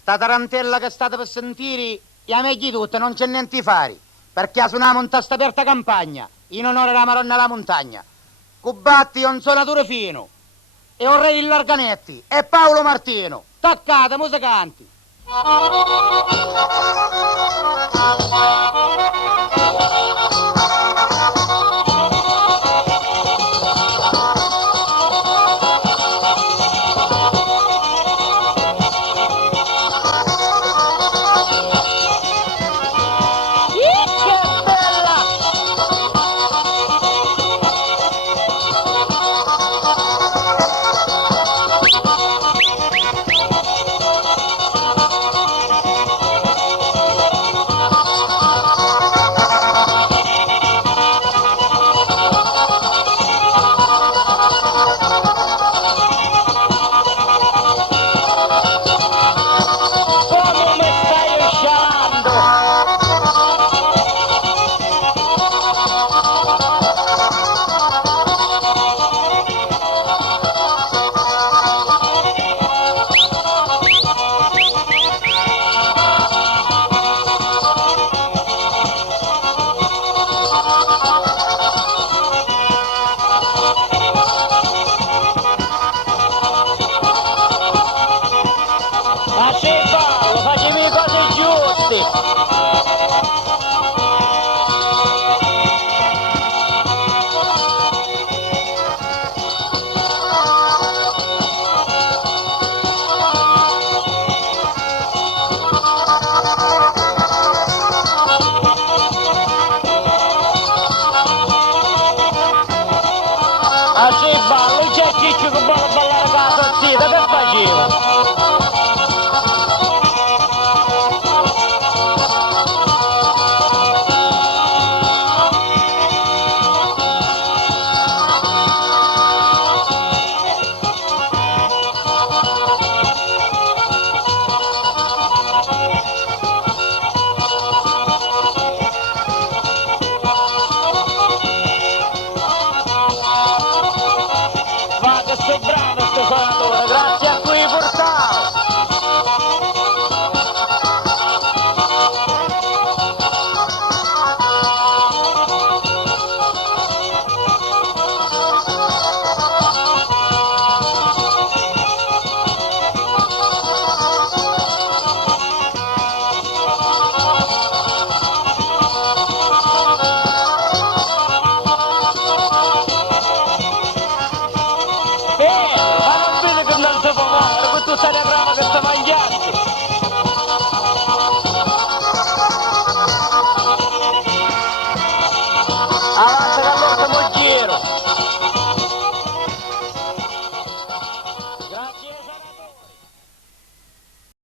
Sta tarantella che state per sentire, e a me chi tutte, non c'è niente di fare, perché suoniamo in testa aperta campagna, in onore alla Maronna della Montagna. Cubatti è un suonatore fino, e un re di Larganetti, e Paolo Martino. Toccate, musicanti!